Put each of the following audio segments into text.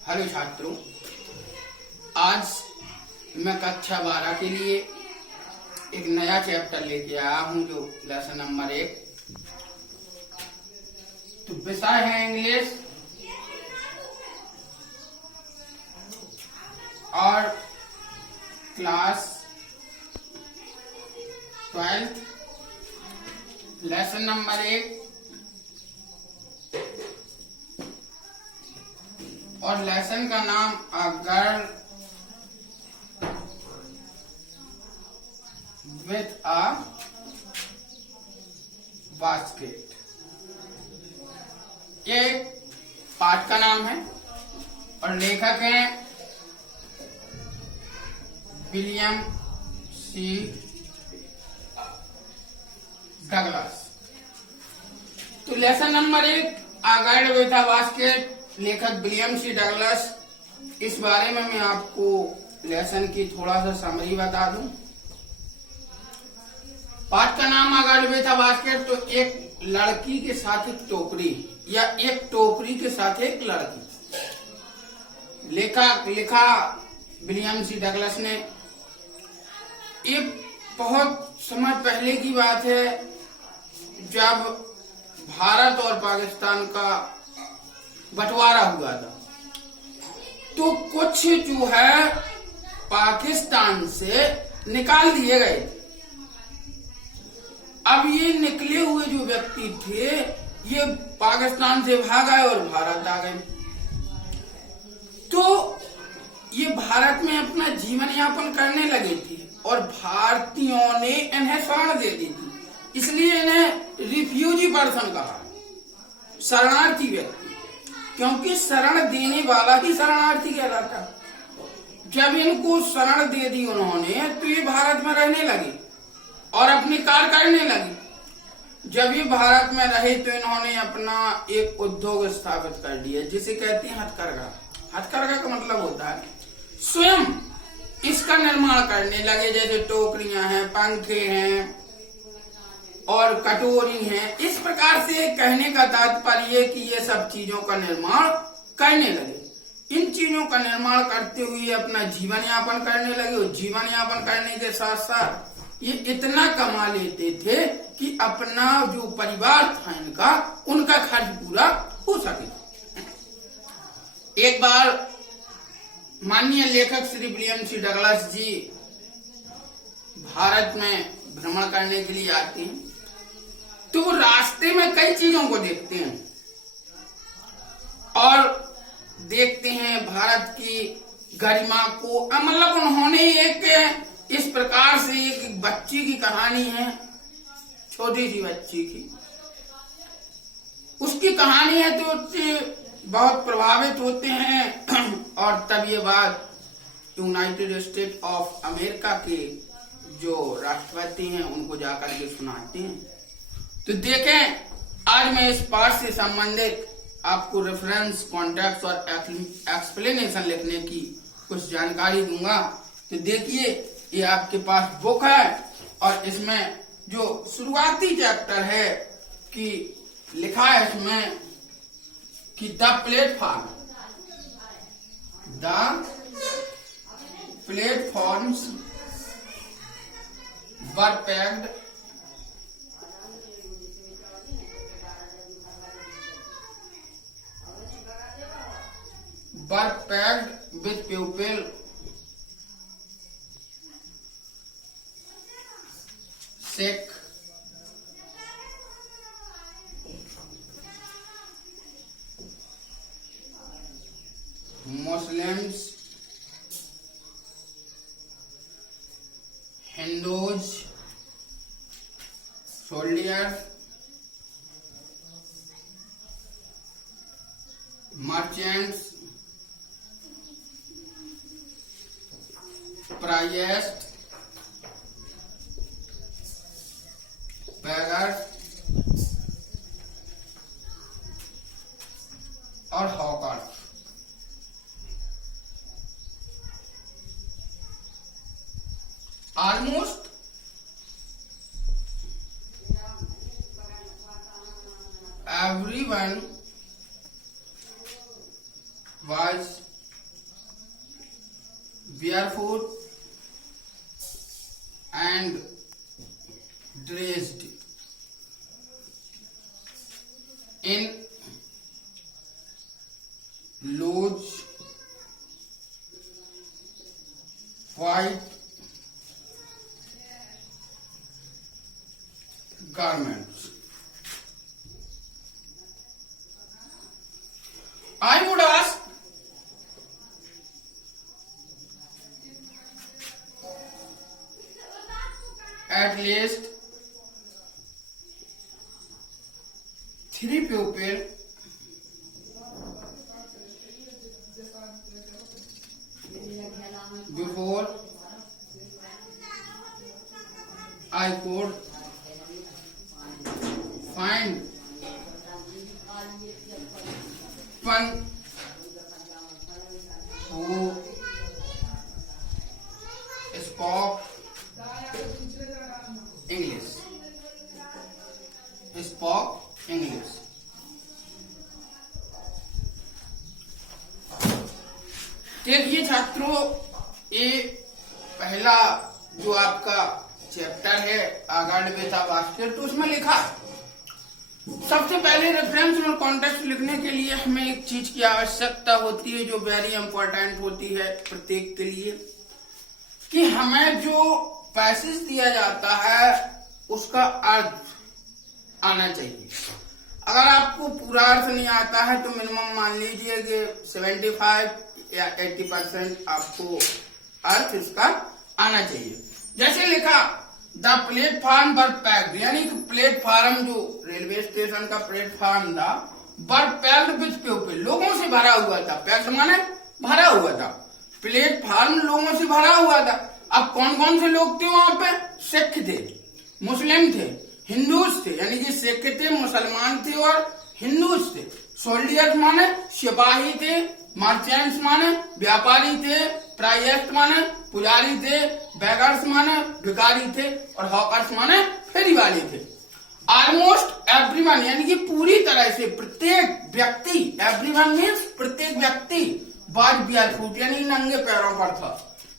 Hello छात्रों, आज मैं कक्षा 12 के लिए एक नया चैप्टर लेके आया हूं जो लेसन नंबर 1। तो विषय है इंग्लिश और क्लास 12 लेसन नंबर 1 और लेसन का नाम a girl with a basket. ये एक पाठ का नाम है और लेखक हैं विलियम सी डगलस। तो lesson number 1 a girl with a basket, लेखक विलियम सी डगलस। इस बारे में मैं आपको लेसन की थोड़ा सा समरी बता दूं। पाठ का नाम a girl with a basket, तो एक लड़की के साथ एक टोकरी या एक टोकरी के साथ एक लड़की। लिखा विलियम सी डगलस ने। ये बहुत समय पहले की बात है जब भारत और पाकिस्तान का बंटवारा हुआ था। तो कुछ जो है पाकिस्तान से निकाल दिए गए। अब ये निकले हुए जो व्यक्ति थे ये पाकिस्तान से भाग आए और भारत आ गए। तो ये भारत में अपना जीवन यापन करने लगे थे और भारतीयों ने इन्हें शरण दे दी थी, इसलिए इन्हें रिफ्यूजी पर्सन कहा, शरणार्थी व्यक्ति, क्योंकि शरण देने वाला ही शरणार्थी कहलाता। जब इनको शरण दे दी उन्होंने तो ये भारत में रहने लगे और अपनी कार्य करने लगे। जब ये भारत में रहे तो इन्होंने अपना एक उद्योग स्थापित कर दिया जिसे कहते हैं हथकरघा। हथकरघा का मतलब होता है स्वयं इसका निर्माण करने लगे, जैसे टोकरियां हैं, पंखे हैं और कटोरी है। इस प्रकार से कहने का तात्पर्य कि ये सब चीजों का निर्माण करने लगे। इन चीजों का निर्माण करते हुए अपना जीवन यापन करने लगे और जीवन यापन करने के साथ साथ ये इतना कमा लेते थे कि अपना जो परिवार था इनका, उनका खर्च पूरा हो सके। एक बार माननीय लेखक श्री विलियम सी डगलस जी भारत में भ्रमण करने के लिए आते हैं तो वो रास्ते में कई चीजों को देखते हैं और देखते हैं भारत की गरिमा को। मतलब उन्होंने एक इस प्रकार से एक बच्ची की कहानी है, छोटी सी बच्ची की, उसकी कहानी है तो उससे बहुत प्रभावित होते हैं और तब ये बात यूनाइटेड स्टेट ऑफ अमेरिका के जो राष्ट्रपति हैं उनको जाकर के सुनाते हैं। तो देखें, आज मैं इस पाठ से संबंधित आपको रेफरेंस, कॉन्टेक्स्ट और एक्सप्लेनेशन लिखने की कुछ जानकारी दूंगा। तो देखिए, ये आपके पास बुक है और इसमें जो शुरुआती चैप्टर है कि लिखा है इसमें कि the platforms were packed with people sick, Muslims, Hindus, soldiers, merchants, priest, beggars और hawkers. almost everyone was barefoot and dressed in loose white garments. I would ask, at least 3 people before I could find one who spoke English. देखिए छात्रों, ये पहला जो आपका chapter है आगाड़ बेटा basket, तो उसमें लिखा सबसे पहले रेफरेंस और कॉन्टेक्स्ट लिखने के लिए हमें एक चीज की आवश्यकता होती है जो वेरी इंपॉर्टेंट होती है प्रत्येक के लिए, कि हमें जो पैसेज दिया जाता है उसका अर्थ आना चाहिए। अगर आपको पूरा अर्थ नहीं आता है तो मिनिमम मान लीजिए कि 75 या 80% आपको अर्थ इसका आना चाहिए। जैसे लिखा द प्लेटफॉर्म वर पैक्ड, यानी कि प्लेटफॉर्म जो रेलवे स्टेशन का प्लेटफॉर्म था वर पैक्ड विद पीपल, लोगों से भरा हुआ था। पैक्ड माने भरा हुआ था, प्लेटफॉर्म लोगों से भरा हुआ था। अब कौन कौन से लोग थे वहां पे? सिख थे, मुस्लिम थे, हिंदूज थे, यानी कि सिख थे, मुसलमान थे और हिंदूज थे। सोल्डियर्स माने सिपाही थे, मर्चेंट्स माने व्यापारी थे, प्राइस्ट माने पुजारी थे, बेगर्स माने भिखारी थे और हॉकर्स माने फेरी वाले थे। ऑलमोस्ट एवरीवन, यानी कि पूरी तरह से प्रत्येक व्यक्ति, एवरीवन मीन्स प्रत्येक व्यक्ति, वाज बेयरफुट यानी नंगे पैरों पर था।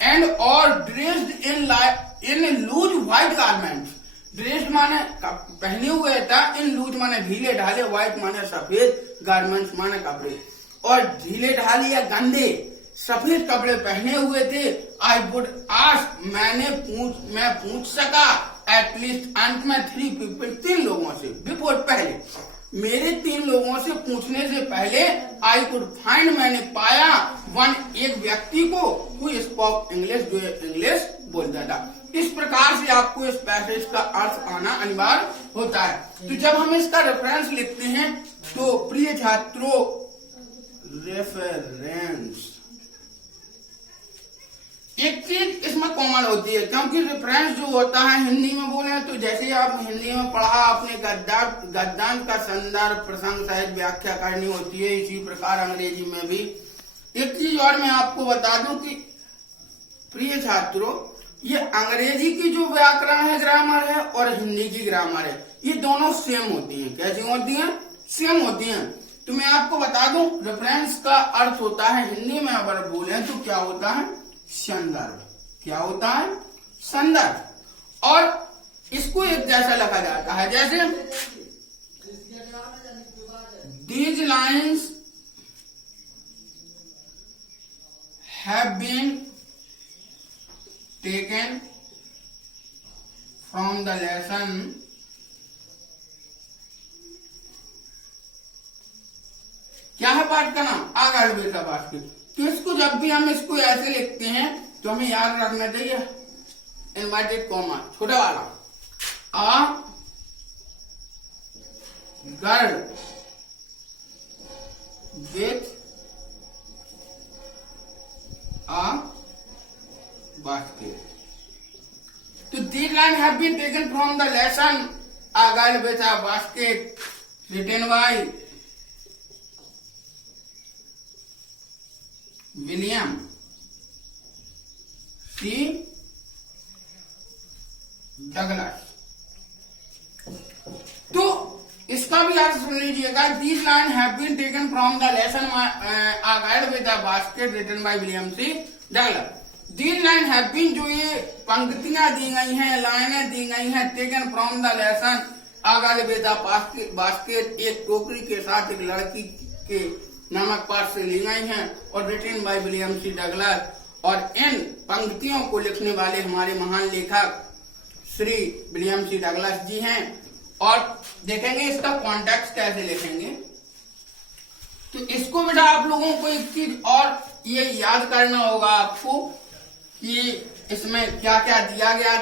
एंड और dressed in loose white garments, dressed माने पहने हुए था, इन लूज माने ढीले ढाले, व्हाइट माने सफेद, गारमेंट्स माने कपड़े, और ढीले ढाले या गंदे सफेद कपड़े पहने हुए थे। आई वुड आस्क, मैं पूछ सका एटलीस्ट अंत में 3 पीपल, 3 लोगों से, बिफोर पहले, मेरे 3 लोगों से पूछने से पहले, आई कुड फाइंड, मैंने पाया, वन एक व्यक्ति को हु स्पोक इंग्लिश, जो इंग्लिश बोलता था। इस प्रकार से आपको इस पैसेज का अर्थ आना अनिवार्य होता है। तो जब हम इसका रेफरेंस लिखते हैं तो प्रिय छात्रों, रेफरेंस एक चीज इसमें कॉमन होती है, क्योंकि रेफरेंस जो होता है हिंदी में बोले तो जैसे आप हिंदी में पढ़ा आपने गद्यांश का संदर्भ प्रसंग सहित व्याख्या करनी होती है, इसी प्रकार अंग्रेजी में भी। एक चीज और मैं आपको बता दूं कि प्रिय छात्रों, ये अंग्रेजी की जो व्याकरण है, ग्रामर है, और हिंदी की ग्रामर है, ये दोनों सेम होती हैं। कैसी होती हैं? सेम होती हैं। तो मैं आपको बता दूं, रेफरेंस का अर्थ होता है हिंदी में अगर बोले तो क्या होता है? संदर्भ। क्या होता है? संदर्भ। और इसको एक जैसा लिखा जाता है, जैसे these lines have been taken from the lesson क्या है पाठ का नाम? आगाड़ बेटा बास्केट। तो इसको जब भी हम इसको ऐसे लिखते हैं तो हमें याद रखना चाहिए इन्वर्टेड कॉमा, छोटा वाला, a girl with a basket. तो these line have been taken from the lesson a girl with a basket written by William C Douglas. तो इसका भी अर्थ सुन लीजिएगा, these line have been taken from the lesson a guide with the basket written by William C Douglas. These lines have been, जो ये पंक्तियां दी गई हैं, लाइनें दी गई हैं, टेकन फ्रॉम द लेसन आगाल बेटा बास्केट, एक टोकरी के साथ एक लड़की के नामक पाठ से ली गई हैं और written by William C Douglas. और इन पंक्तियों को लिखने वाले हमारे महान लेखक Shri William C Douglas ji हैं। और देखेंगे इसका कॉन्टेक्स्ट कैसे लिखेंगे। तो इसको बेटा आप लोगों को एक चीज और ये याद करना होगा आपको कि इसमें क्या क्या दिया गया